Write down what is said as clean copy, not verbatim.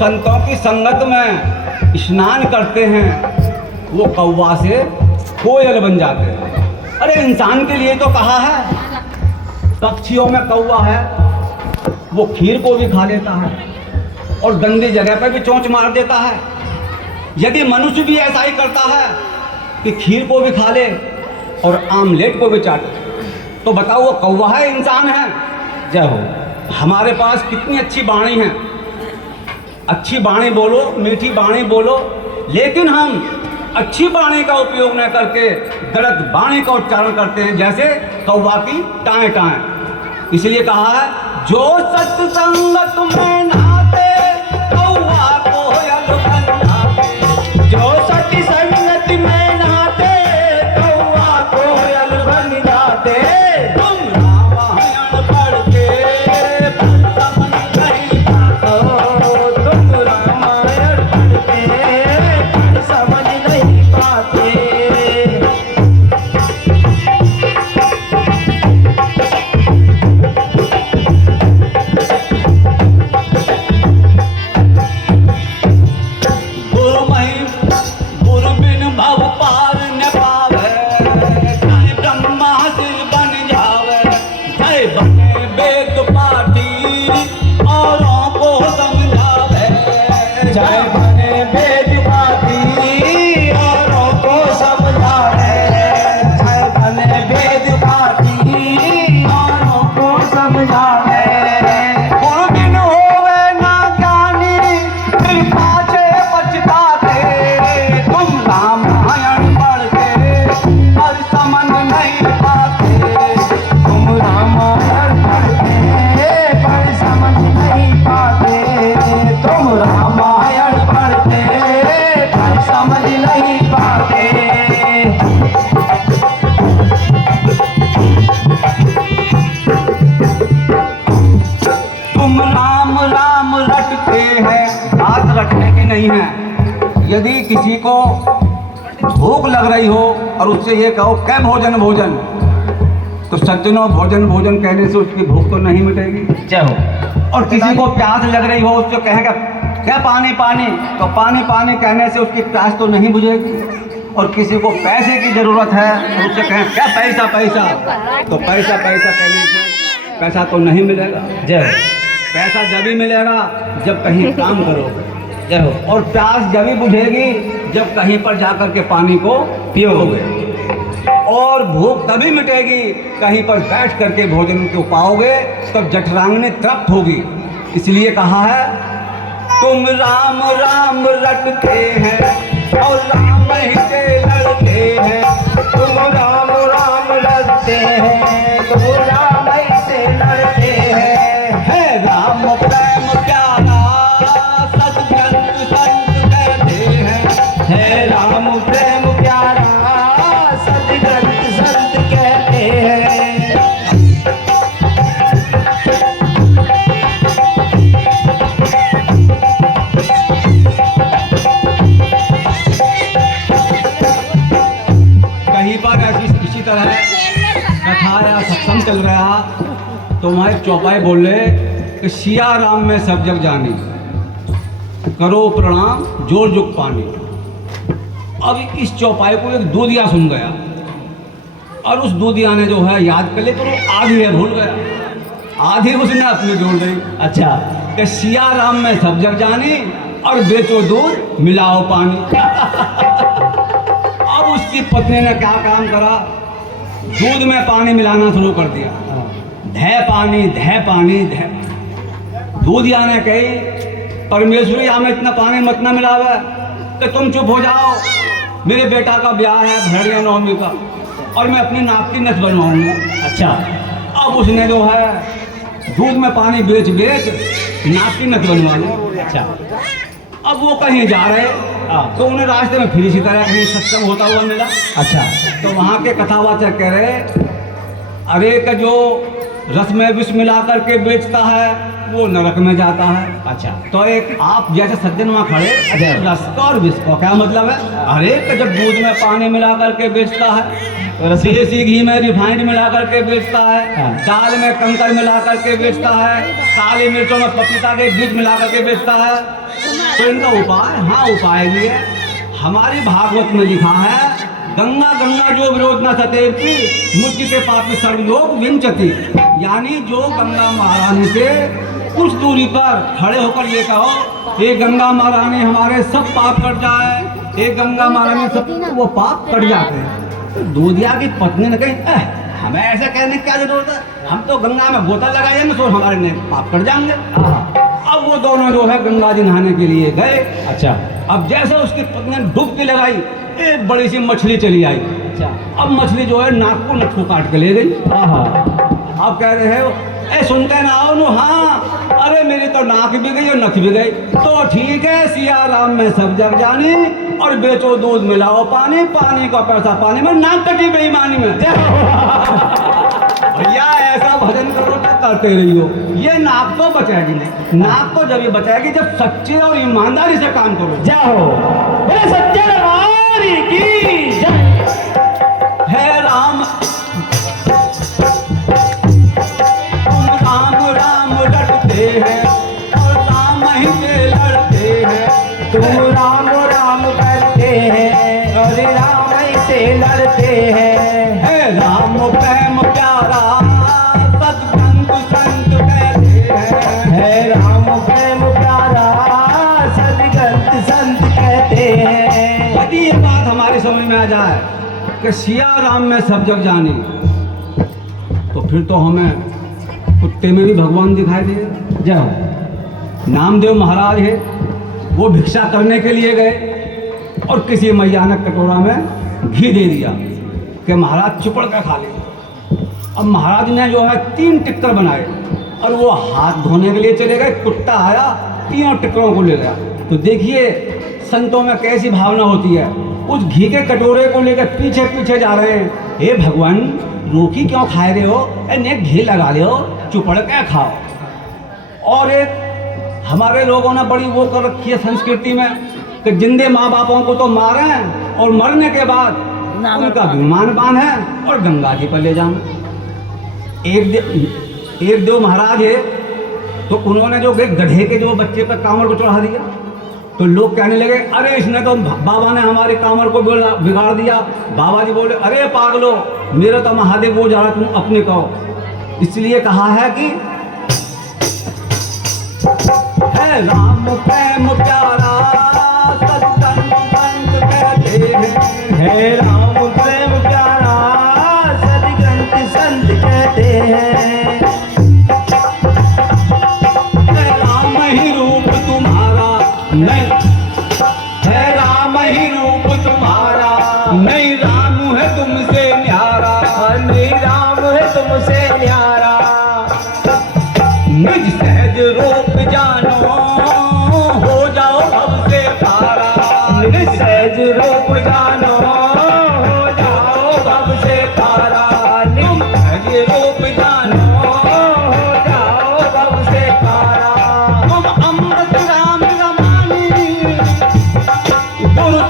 संतों की संगत में स्नान करते हैं वो कौवा से कोयल बन जाते हैं। अरे इंसान के लिए तो कहा है, पक्षियों में कौवा है, वो खीर को भी खा लेता है और गंदी जगह पर भी चोंच मार देता है। यदि मनुष्य भी ऐसा ही करता है कि खीर को भी खा ले और आमलेट को भी चाटे, तो बताओ वो कौवा है इंसान है? जय हो। हमारे पास कितनी अच्छी वाणी है, अच्छी वाणी बोलो, मीठी वाणी बोलो, लेकिन हम अच्छी वाणी का उपयोग न करके गलत वाणी का उच्चारण करते हैं, जैसे कौवा की टाएं टाएं। इसलिए कहा है, जो सत्संगत में नहाते कौवा कोयल बन जाते। जो सत्संगत में नहाते कौवा कोयल बन जाते। तुम रामायण पढ़ के समझ नहीं पाते, तुम रामायण पढ़ के समझ नहीं पाते। नहीं है। यदि किसी को भूख लग रही हो और उससे ये कहो क्या भोजन भोजन, तो सज्जनों भोजन भोजन कहने से उसकी भूख तो नहीं मिटेगी। जय हो। और किसी को प्यास लग रही हो, उससे कहेगा क्या पानी पानी, तो पानी पानी कहने से उसकी प्यास तो नहीं बुझेगी। और किसी को पैसे की जरूरत है तो उससे कहें क्या पैसा पैसा, तो पैसा पैसा कहने से पैसा तो नहीं मिलेगा। जय हो। पैसा जब ही मिलेगा जब कहीं काम करोगे। जय हो। और प्यास जब ही बुझेगी जब कहीं पर जाकर के पानी को पियोगे। और भूख तभी मिटेगी कहीं पर बैठ करके भोजन को पाओगे, तब जठरांगनी तृप्त होगी। इसलिए कहा है, तुम राम राम रटते हैं और राम ही से लड़ते हैं। तुम राम राम रटते हैं, तुम राम ही से लड़ते हैं। है राम प्रेम प्यारा सतगुरु संत कहते हैं। है राम प्रेम प्यारा सतगुरु संत कहते हैं। कहीं पर इसी तरह कथा या सत्संग चल रहा तो वहाँ एक चौपाई बोल रहे कि सिया राम में सब जग जानी, करो प्रणाम जोर जुग पानी। अब इस चौपाई को एक दूधिया सुन गया और उस दूधिया ने जो है याद कर ले, तो आधी है भूल गया, आधी उसने अपनी जोड़ दी। अच्छा, कि सिया राम में सब जग जानी और बेचो दूध मिलाओ पानी। अब उसकी पत्नी ने क्या काम करा, दूध में पानी मिलाना शुरू कर दिया। धै पानी धै पानी धै। दूधिया ने कही परमेश्वरी हमें इतना पानी मत ना मिलावे, कि तुम चुप हो जाओ, मेरे बेटा का ब्याह है भैरया नवमी का और मैं अपनी नाक की नस बनवाऊंगा। अच्छा, अब उसने जो है दूध में पानी बेच बेच नाक की नस बनवा ली। अच्छा, अब वो कहीं जा रहे तो उन्हें रास्ते में फिर इसी तरह कहीं सत्संग होता हुआ मिला। अच्छा, तो वहाँ के कथावाचक कह रहे, अरे का जो रस में विष मिला करके बेचता है वो नरक में जाता है। अच्छा, तो एक आप जैसे सज्जन वहाँ खड़े, रस का और विष का क्या मतलब है? अरे का जब दूध में पानी मिला करके बेचता है, देसी घी में रिफाइंड मिला करके बेचता है, दाल में कंकर मिला करके बेचता है, काली मिर्चों में पपीता के बीज मिला करके बेचता है, तो इनका उपाय, हाँ उपाय भी है। हमारी भागवत में लिखा है, गंगा गंगा जो विरोध न सतेरती मुझ के पाप सर्वलोक विंचती। यानी जो गंगा महारानी से कुछ दूरी पर खड़े होकर ये कहो, ये गंगा महारानी हमारे सब पाप कट जाए, ये गंगा महारानी सब, वो पाप कट जाते हैं। दूधिया की पत्नी ने कही, हमें ऐसे कहने की क्या जरूरत है, हम तो गंगा में बोतल लगाए ना, तो हमारे ने पाप कट जाएंगे। अब वो दोनों जो है गंगा जी नहाने के लिए गए। अच्छा, अब जैसे उसकी पत्नी ने डुबकी लगाई, एक बड़ी सी मछली चली आई। अच्छा, अब मछली जो है नाक को नथु काट के ले गई। अब कह रहे हैं, ए सुनते ना हो नु, हाँ अरे मेरी तो नाक भी गई और नथ भी गई। तो ठीक है, सिया राम में सब जग जानी, और बेचो दूध मिलाओ पानी, पानी का पैसा पानी में, नाक कटी बेईमानी में। भैया ऐसा भजन करो तो करते रही हो, ये नाक तो बचाएगी नहीं। नाक तो जब ये बचाएगी जब सच्चे और ईमानदारी से काम करो। जाओ बोले सच्चे दरबार की जय। है राम तुम राम राम रटते हैं और राम ही से लड़ते हैं। तुम राम राम करते हैं और राम ही से लड़ते हैं। है राम प्रेम प्यारा सदगंत संत कहते हैं। है राम प्रेम प्यारा सदगंत संत कहते हैं। यदि ये बात हमारी समझ में आ जाए कि सिया राम में सब जग जानी, तो फिर तो हमें कुत्ते में भी भगवान दिखाई दिए। जाओ, नामदेव महाराज है, वो भिक्षा करने के लिए गए और किसी मैया ने कटोरा में घी दे दिया कि महाराज चुपड़ कर खा ले। अब महाराज ने जो है 3 टिक्कर बनाए और वो हाथ धोने के लिए चले गए। कुत्ता आया, तीनों टिक्करों को ले गया। तो देखिए संतों में कैसी भावना होती है। उस घी के कटोरे को लेकर पीछे पीछे जा रहे हैं, हे भगवान रोकी क्यों खाए रहे हो, ने घी लगा ले हो, चुपड़ क्या खाओ। और एक हमारे लोगों ने बड़ी वो कर रखी है संस्कृति में कि जिंदे माँ बापों को तो मारे हैं और मरने के बाद उनका विमान बांध है और गंगा जी पर ले जाना। एक देव महाराज है, तो उन्होंने जो गधे के जो बच्चे पर कांवड़ को चढ़ा दिया, तो लोग कहने लगे, अरे इसने तो बाबा ने हमारे कांवड़ को बिगाड़ दिया। बाबा जी बोले, अरे पागलो, मेरा तो महादेव वो जा रहा, तुम अपने कहो। इसलिए कहा है कि है राम प्रेम प्यारा सदगंत संत कहते हैं। है राम प्रेम प्यारा सदगंत संत कहते हैं। है राम ही रूप तुम्हारा नहीं, है राम ही रूप तुम्हारा नहीं, राम है तुमसे न्यारा, नहीं राम है तुमसे न्यारा। निज सहज रूप जानो हो जाओ भव से पारा। निज सहज रूप जानो हो जाओ भव से पारा। तुम सहज रूप जानो हो जाओ भव से पारा। तुम अमृत राम रमानी गुरु